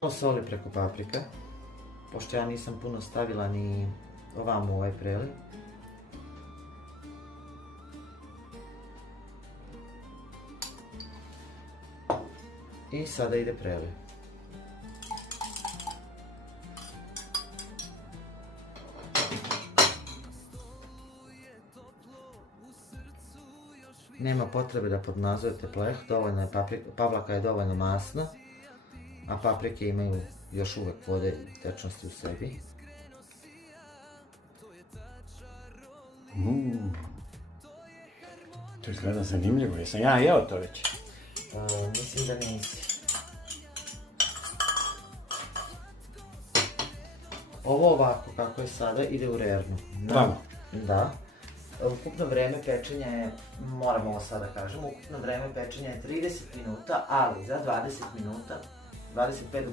Malo soli preko paprike, pošto ja nisam puno stavila ni ovamo u ovaj preliv. I sada ide preliv. Nema potrebe da podmazujete pleh, dovoljno je pavlaka je dovoljno masna, a paprike imaju još uvek vode i tečnosti u sebi. To izgleda zanimljivo, jesam ja jeo to već? Mislim da nisi. Ovo ovako kako je sada ide u rernu. Tamo? Da. Ukupno vreme pečenja je, moram ovo sada kažem, ukupno vreme pečenja je 30 minuta, ali za 20 minuta, 25 do